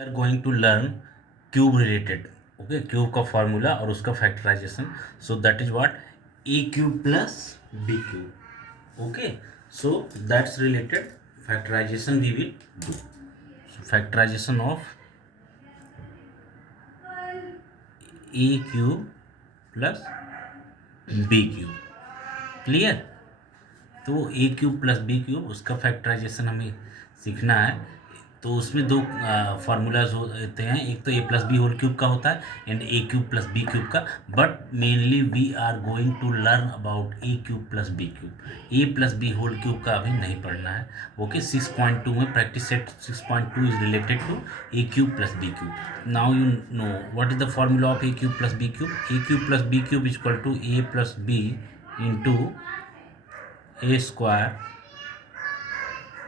Are going to learn cube related. Okay, cube का formula और उसका factorization. So that is what A cube plus B cube. Okay, so that's related factorization we will do. Factorization of A cube plus B cube. Clear. तो A cube plus B cube उसका factorization हमें सीखना है. तो उसमें दो formulas होते हैं. एक तो A plus B whole cube का होता है and A cube plus B cube का. But mainly we are going to learn about A cube plus B cube. A plus B whole cube का अभी नहीं पढ़ना है. ओके, 6.2 में practice set 6.2 is related to A cube plus B cube. Now you know what is the formula of A cube plus B cube. A cube plus B cube is equal to A plus B into A square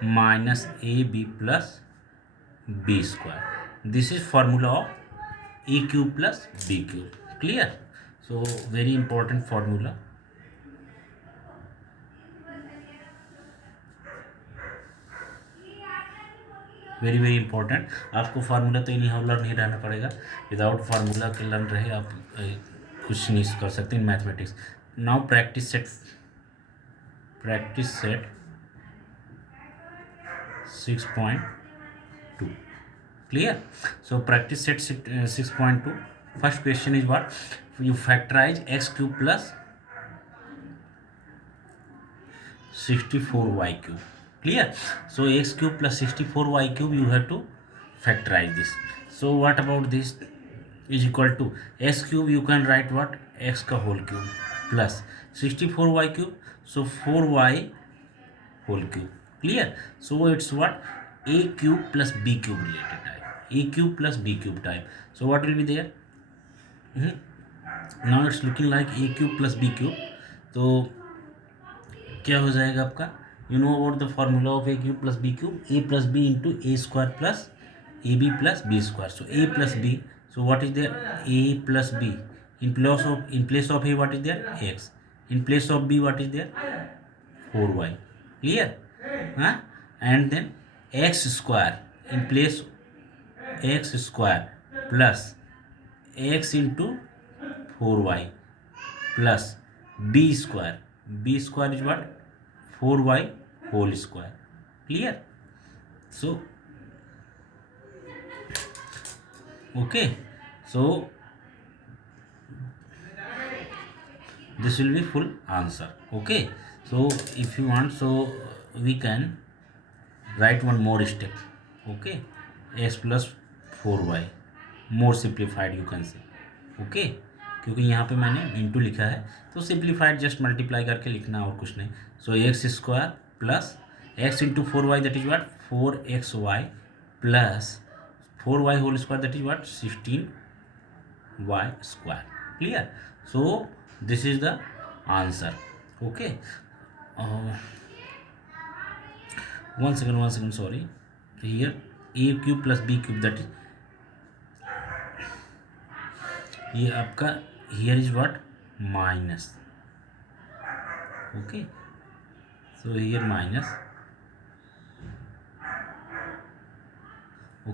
minus A B plus B square. This is formula of A cube plus B cube. Clear. So very important formula. Very very important. आपको formula तो इन्हीं learn नहीं रहना पड़ेगा. Without formula के learn रहे आप कुछ नहीं कर सकते in mathematics. Now practice set 6.2. Clear. So practice set 6.2. First question is what? You factorize x cube plus 64y cube. Clear. So x cube plus 64y cube you have to factorize this. So what about this is equal to x cube. You can write what? X का whole cube plus 64y cube. So 4y whole cube. Clear. So it's what? A cube plus b cube related type. A cube plus b cube type. So what will be there? Now it's looking like a cube plus b cube. तो क्या हो जाएगा आपका? You know about the formula of a cube plus b cube. A plus b into a square plus ab plus b square. So a plus b. So what is there? A plus b. In place of a what is there? X. In place of b what is there? 4y. Clear. Huh? And then x square in place x square plus x into 4y plus b square. B square is what? 4y whole square. Clear. So okay, so this will be full answer. Okay, so if you want, so we can write one more step. Okay, x plus 4y more simplified you can say. Okay, क्योंकि यहाँ पे मैंने into लिखा है तो simplified just multiply करके लिखना और कुछ नहीं. So X square plus X into 4y that is what 4xy plus 4y whole square that is what 16y square. Clear. So this is the answer. Okay, one second, sorry. Here a cube plus b cube, that is ये आपका here is what? Minus. Okay, so here minus.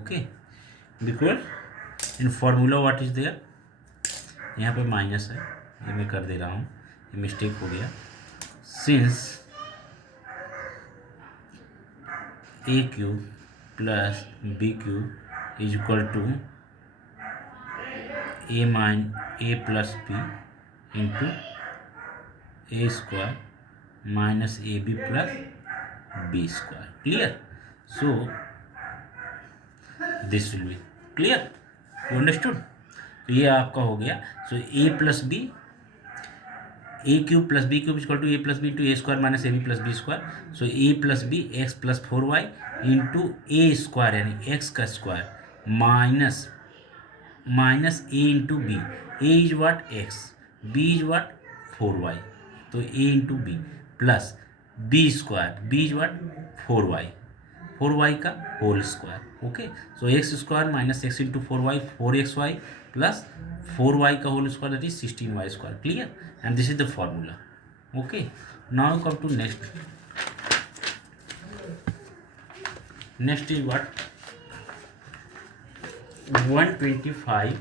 Okay, because in formula what is there? यहाँ पे minus है, ये मैं कर दे रहा हूँ, ये मिस्टेक हो गया. Since a cube plus b cube is equal to a plus b into a square minus ab plus b square. Clear. So this will be clear. You understood? तो ये आपका हो गया. So a plus b, a cube plus b cube is equal to a plus b into a square minus ab plus b square. So a plus b x plus 4y into a square यानी x का square minus a into B. a is what x, b is what 4y. तो a into B plus b square, b is what 4y का whole square. Okay, so X square minus X into 4y 4xy plus 4y का whole square that is 16y square. Clear. And this is the formula. Okay, now come to next. Next is what? 125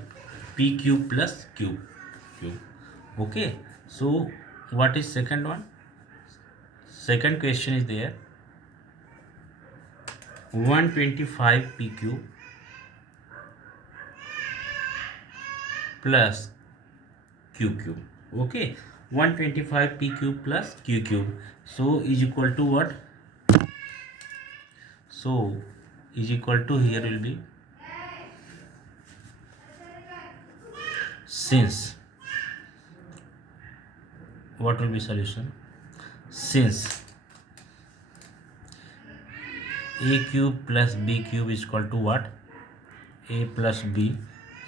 p cube plus cube. Okay, so what is second one? Second question is there, 125 p cube plus q cube. Okay, 125 p cube plus q cube, so is equal to what? So is equal to, here will be, since, what will be solution? Since a cube plus b cube is equal to what? A plus b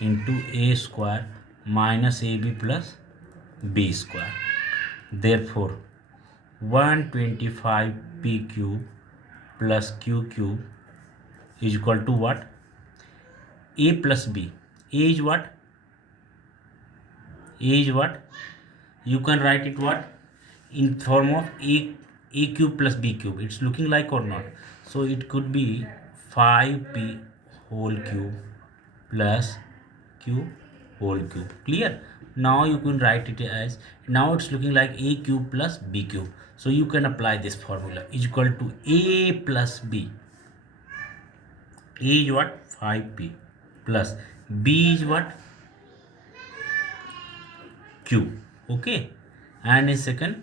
into a square minus ab plus b square. Therefore 125 p cube plus q cube is equal to what? A plus b. A is what? A is what? You can write it what? In form of a cube plus b cube. It's looking like or not? So it could be 5p whole cube plus q whole cube. Clear? Now you can write it as, now it's looking like a cube plus b cube. So you can apply this formula, is equal to a plus b. A is what? 5p plus b is what? Q. Okay, and in second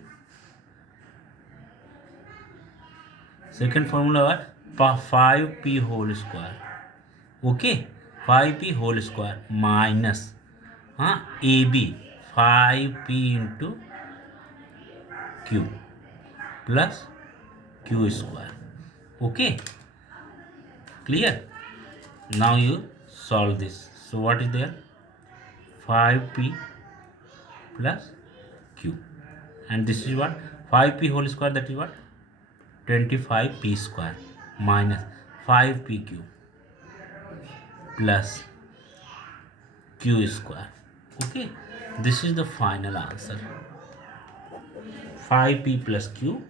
formula what? 5p whole square. Okay, 5p whole square minus ab 5p into q plus q square. Okay, clear? Now you solve this. So what is there? 5p plus q, and this is what? 5p whole square, that is what? 25p square minus 5p cube plus q square. Okay, this is the final answer. 5p plus q,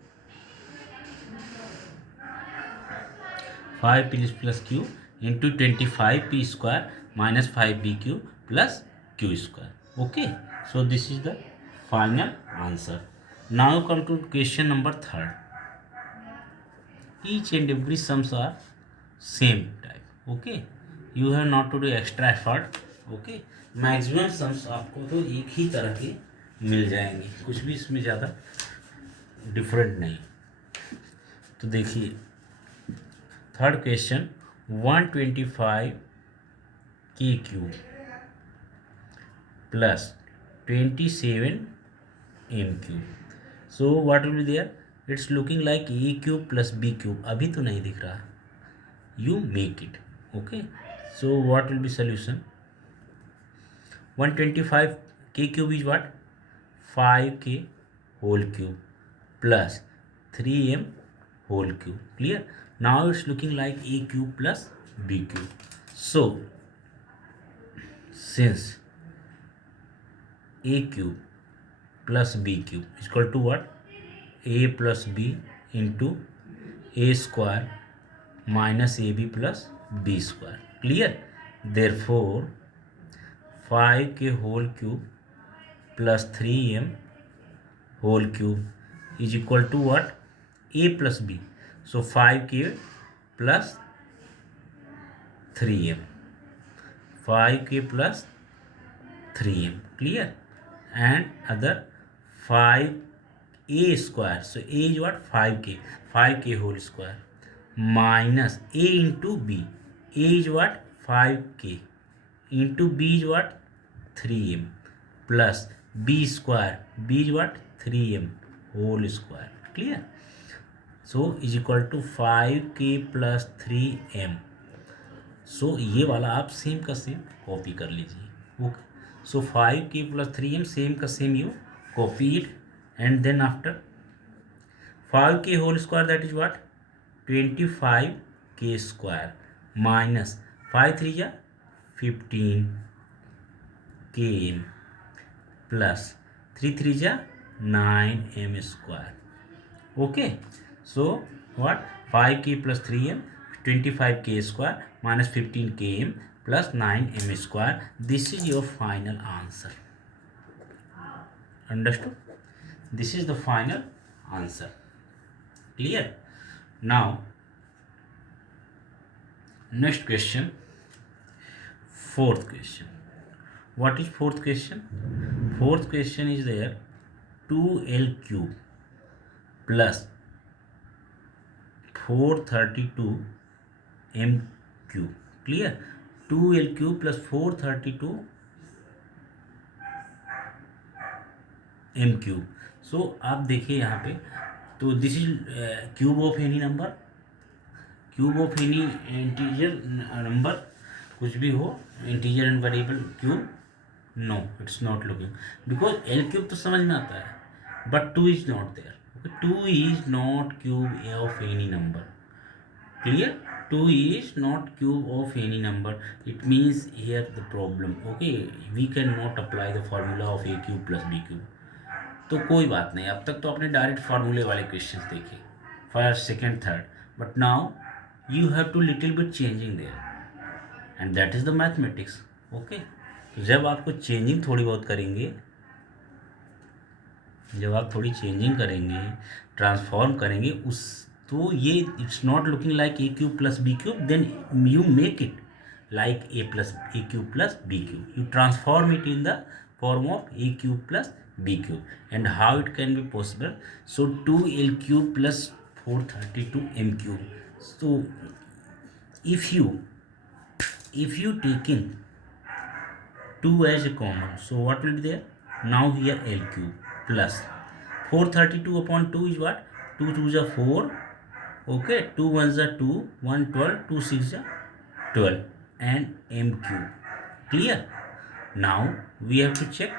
5p plus q into 25p square minus 5b cube plus q square. Okay, so this is the final answer. Now come to question number third. Each and every sums are same type. Okay, you have not to do extra effort. Okay, maximum sums आपको तो एक ही तरह के मिल जाएंगे, कुछ भी इसमें ज़्यादा डिफरेंट नहीं. तो देखिए third question, 125 K cube plus 27 M cube. So what will be there? It's looking like A cube plus B cube. अभी तो नहीं दिख रहा, you make it. Okay, so what will be solution? 125 k cube is what? 5k whole cube plus 3m whole cube. Clear? Now it's looking like a cube plus b cube. So since a cube plus b cube is equal to what? A plus b into a square minus ab plus b square. Clear? Therefore 5k whole cube plus 3m whole cube is equal to what? A plus b. So 5k plus 3m, 5k plus 3m. Clear? And other 5a square. So a is what? 5k, 5k whole square minus a into b. A is what? 5k into b is what? 3m plus b square. B is what? 3m whole square. Clear? So is equal to 5k plus 3m. So ये वाला आप same का same copy कर लीजिए. Okay, so 5k plus 3m same का same you copy it, and then after 5k whole square, that is what? 25k square minus 5 3 ja 15 km plus 3 3 ja 9m square. Okay, so what? 5k plus 3m, 25k square minus 15 km plus 9m square. This is your final answer. Understood? This is the final answer. Clear? Now, next question, fourth question. What is fourth question? Fourth question is there 2l cube plus 432 m cube. Clear? 2l cube plus 432 m cube. So आप देखिए यहाँ पे, तो this is cube of any number, cube of any integer number, कुछ भी हो, integer and variable cube, no it's not looking, because L cube तो समझ में आता है but two is not there. Two is not cube of any number. Clear? 2 is not cube of any number. It means here the problem. Okay, we cannot apply the formula of a cube plus b cube. तो कोई बात नहीं, अब तक तो आपने direct फार्मूले वाले क्वेश्चंस देखे, first second third, but now you have to little bit changing there and that is the mathematics. Okay, तो जब आपको चेंजिंग थोड़ी बहुत करेंगे, जब आप थोड़ी चेंजिंग करेंगे, ट्रांसफॉर्म करेंगे उस, तो ये it's not looking like A cube plus B cube, then you make it like a plus a cube plus b cube. You transform it in the form of a cube plus b cube. And how it can be possible? So 2l cube plus 432 m cube. So if you taking 2 as a common, so what will be there? Now here l cube plus 432 upon 2 is what? 2 2s are 4. Okay, 2 1s are 2, 1 12, 2 6 are 12 and m cube. Clear? Now we have to check,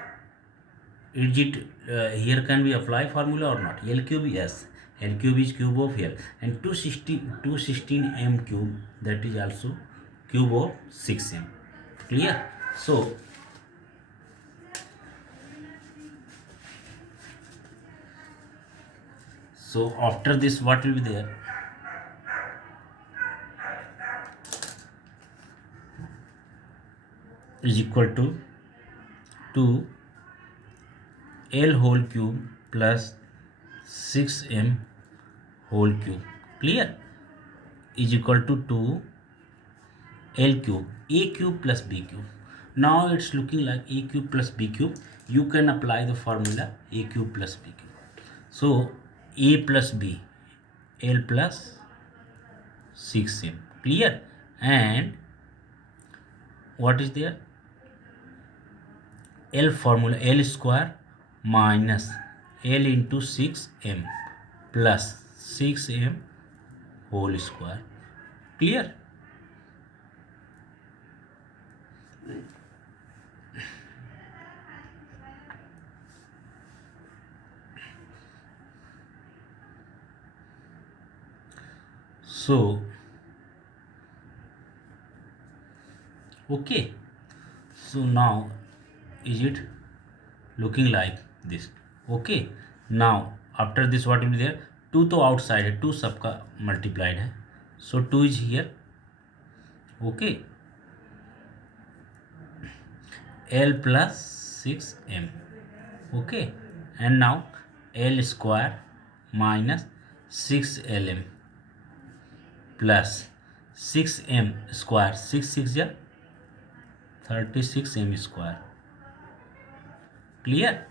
is it here can we apply formula or not? L cube, yes, L cube is cube of L, and 216 m cube, that is also cube of 6m. Clear? So after this what will be there? Is equal to 2l whole cube plus 6m whole cube. Clear? Is equal to 2l cube, a cube plus b cube. Now it's looking like a cube plus b cube. You can apply the formula a cube plus b cube. So a plus b, l plus 6m. Clear? And what is there? L formula, L square minus L into 6m plus 6m whole square. Clear? So okay, so now is it looking like this? Okay, now after this what will be there? 2 तो outside है, 2 सबका multiplied है, so 2 is here. Okay, L plus 6m. Okay, and now L square minus 6lm plus 6m square, 6 6 ja 36m square. Clear?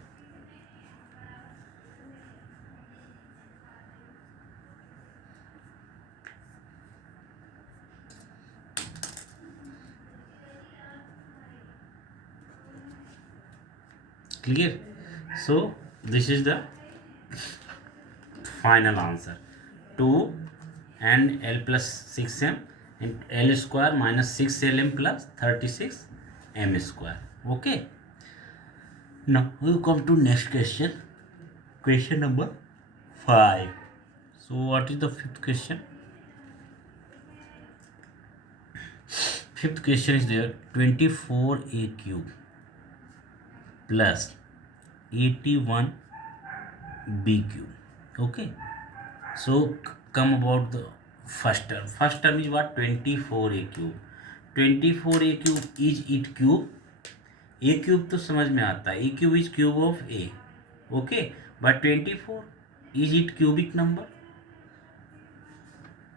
Clear? So this is the final answer. 2 and L plus 6m and L square minus 6lm plus 36m square. Okay, now we come to next question, question number 5. So what is the fifth question? Fifth question is there 24a cube plus 81b cube. Okay, so come about the first term. First term is what? 24a cube. 24 A cube is it cube, A cube तो समझ में आता है, A cube is cube of A, okay, but 24 is it cubic number,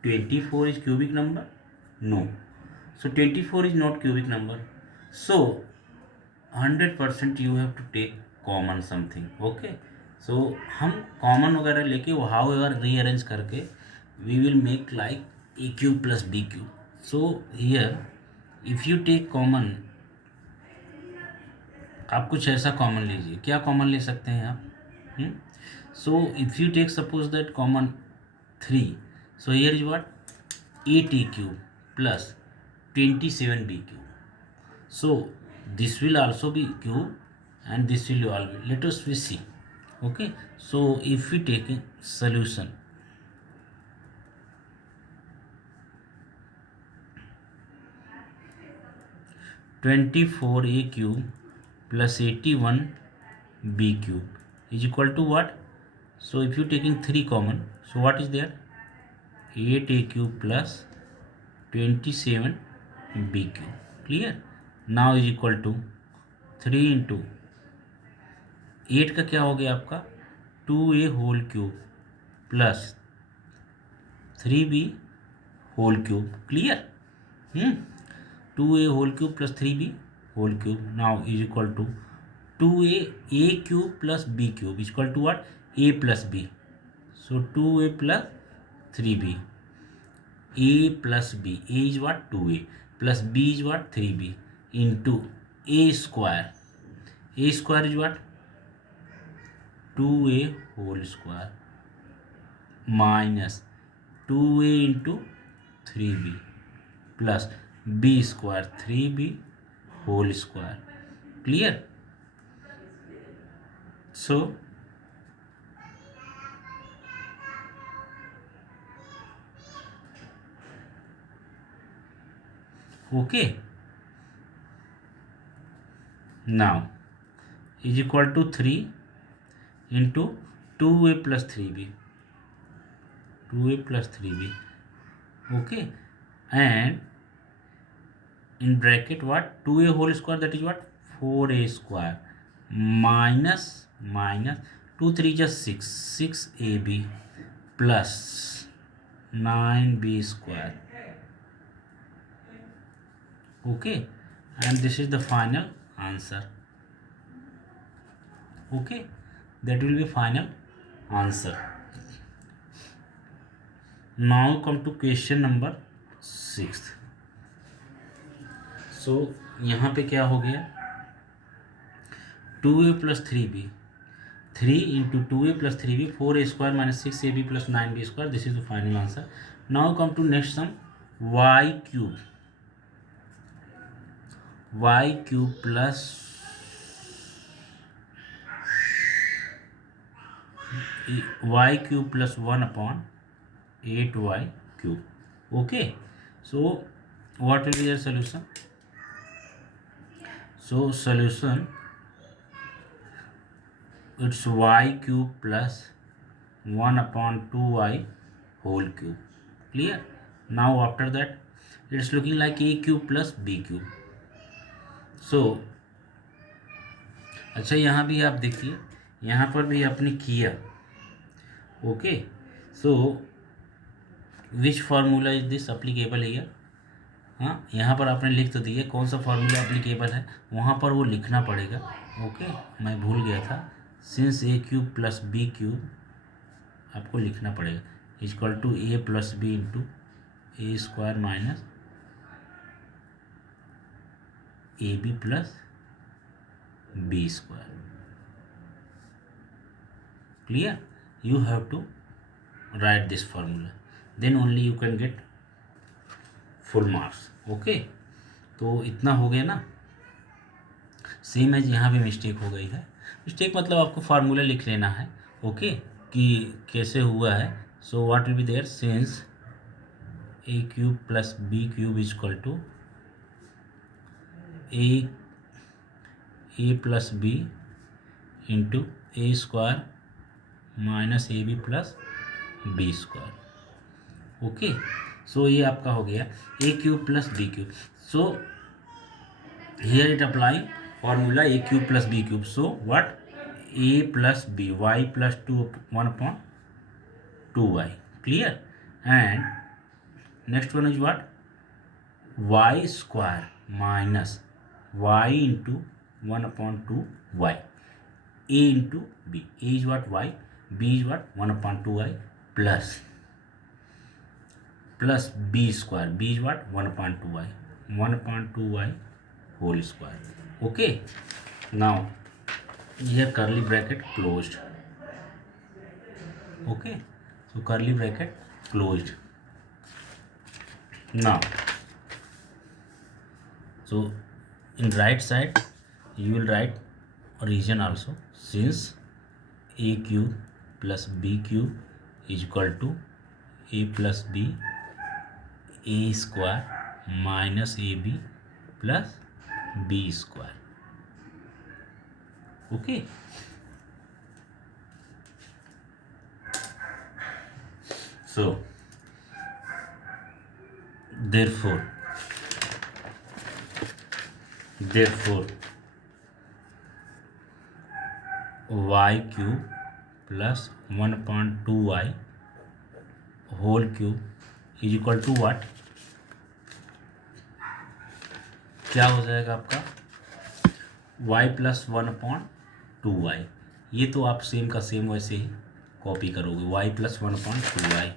24 is cubic number? No. So 24 is not cubic number. So 100% you have to take common something. Okay. So हम common वगैरह लेके however rearrange करके we will make like a cube plus b cube. So here if you take common, आप कुछ ऐसा common लीजिए, क्या common ले सकते हैं आप? So if you take suppose that common 3, so here is what, 8a cube plus 27b cube. So this will also be cube and this will all be. Let us we see. Okay. So if we take a solution, (24) a cube plus 81 b cube is equal to what? So if you taking 3 common, so what is there? 8a cube plus 27 b cube. Clear? Now is equal to 3 into 8 का क्या हो गया आपका 2a whole cube plus 3b whole cube. Clear? 2a whole cube plus 3b whole cube. Now is equal to 2a a cube plus b cube is equal to what, a plus b. So 2a plus 3b, a plus b, a is what 2a plus b is what 3b into a square. A square is what 2a whole square minus 2a into 3b plus b square 3b whole square. Clear? So okay, now is equal to 3 into 2a plus 3b, 2a plus 3b, okay, and in bracket what 2a whole square, that is what 4a square minus 2 3 just 6, 6ab plus 9b square. Okay, and this is the final answer. Okay, that will be final answer. Now come to question number 6. So यहाँ पे क्या हो गया 2a plus 3b, 3 into 2a plus 3b, 4a square minus 6ab plus 9b square. This is the final answer. Now come to next sum, y cube, y cube plus y cube plus 1 upon 8y cube. Okay, so what will be the solution? So solution, it's y cube plus 1 upon 2y whole cube. Clear? Now after that it's looking like a cube plus b cube. So अच्छा, यहाँ भी आप देखिए, यहाँ पर भी आपने किया. Okay, so which formula is this applicable here? हाँ, यहाँ पर आपने लिख तो दिया कौन सा फार्मूला एप्लीकेबल है, वहाँ पर वो लिखना पड़ेगा. ओके, मैं भूल गया था. Since A cube plus B cube आपको लिखना पड़ेगा equal to A plus B into A square minus A B plus B square. Clear? You have to write this formula, then only you can get full marks. Okay, तो इतना हो गया ना. Same as यहाँ भी mistake हो गई है. मिस्टेक मतलब आपको फार्मूला लिख लेना है. ओके, कि कैसे हुआ है. So what will be there, since A cube plus B cube is equal to A plus B into A square minus A B plus B square. Okay, so ये आपका हो गया A cube plus B cube. So here it apply formula A cube plus B cube. So what, a plus b, y plus 2 1 upon 2y. Clear? And next one is what, y square minus y into 1 upon 2y, a into b. A is what, y, b is what, 1 upon 2y plus b square, b is what, 1 upon 2y, 1 upon 2y whole square. Okay, now here curly bracket closed. Okay, so curly bracket closed. Now so in right side you will write a region also, since a cube plus b cube is equal to a plus b, a square minus ab plus b square. Okay, so therefore y cube plus 1 upon 2y whole cube is equal to what, क्या हो जाएगा आपका, y plus 1 upon 2y. ये तो आप same का same वैसे ही copy करोगे, y plus 1 upon 2y.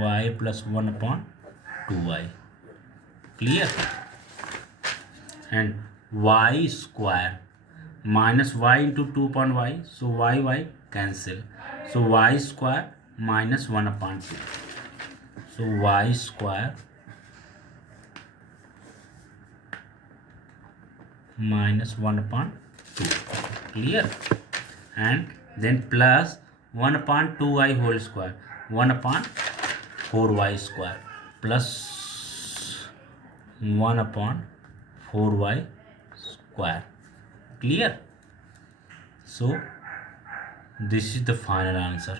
y plus 1 upon 2y. Clear? And y square minus y into 2 upon y, so y cancel, so y square minus 1 upon 2, so y square minus 1 upon 2. Clear? And then plus 1 upon 2y whole square, 1 upon 4y square plus 1 upon 4y square. Clear? So this is the final answer.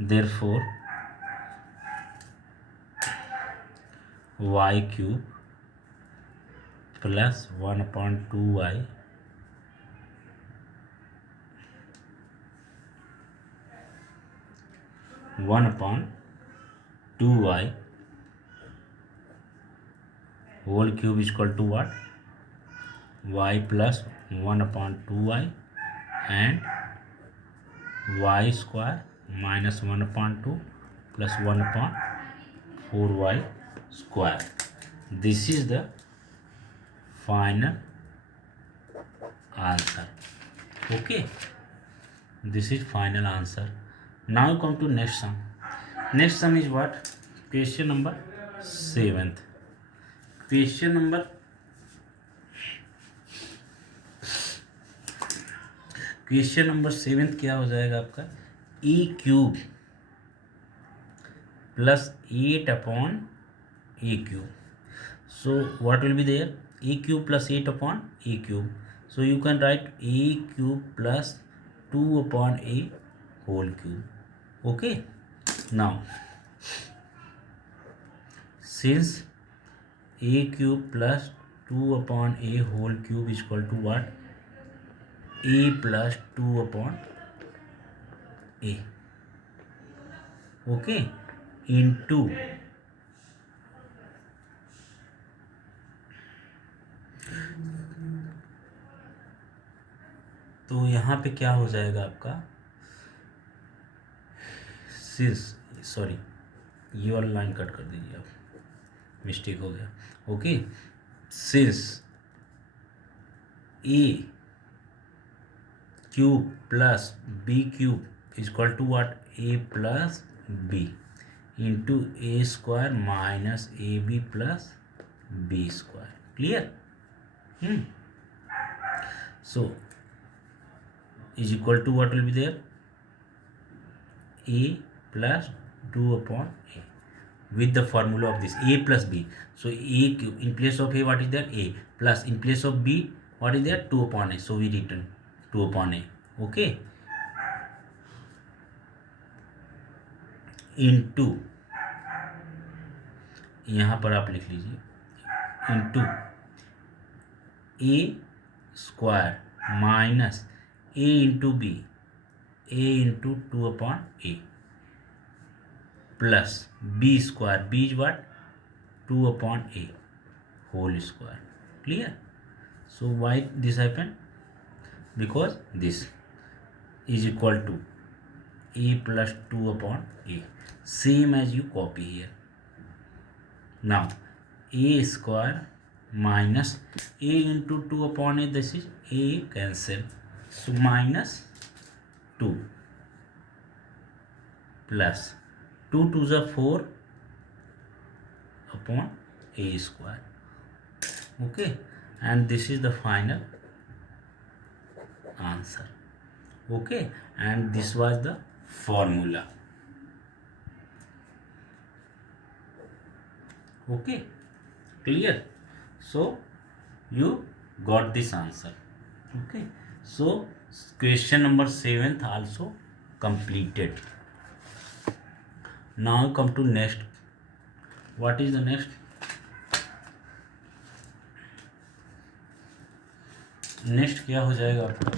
Therefore y cube plus 1 upon 2y (1 upon 2y) whole cube is equal to what, y plus 1 upon 2y and y square minus 1 upon 2 plus 1 upon 4y square. This is the final answer. Okay, this is final answer. Now come to next sum. Next sum is what, question number 7th. Question number question number 7 क्या हो जाएगा आपका, e cube plus 8 upon a cube. So what will be there, a cube plus 8 upon a cube. So you can write a cube plus 2 upon a whole cube. Okay, now since a cube plus 2 upon a whole cube is equal to what, a plus 2 upon a, okay, into तो यहाँ पे क्या हो जाएगा आपका, since, sorry ये वाला line cut कर दीजिए आप, मिस्टेक हो गया. Okay, since A cube plus B cube is equal to what, A plus B into A square minus A B plus B square. Clear? So is equal to what will be there, a plus 2 upon a with the formula of this a plus b. So a cube in place of a, what is that, a, plus in place of b what is that, 2 upon a. So we return 2 upon a. Okay, into, यहाँ पर आप लिख लीजिए into A square minus A into B, A into 2/a plus B square, B is what 2/a whole square. Clear? So why this happened? Because this is equal to a plus 2/a, same as you copy here. Now a square minus a into 2/a, this is a cancel, so minus 2 plus 2 2s are 4 upon a square. Okay, and this is the final answer. Okay, and this was the formula. Okay, clear? So you got this answer. Okay, so question number 7th also completed. Now come to next. What is the next? Next क्या हो जाएगा आपका?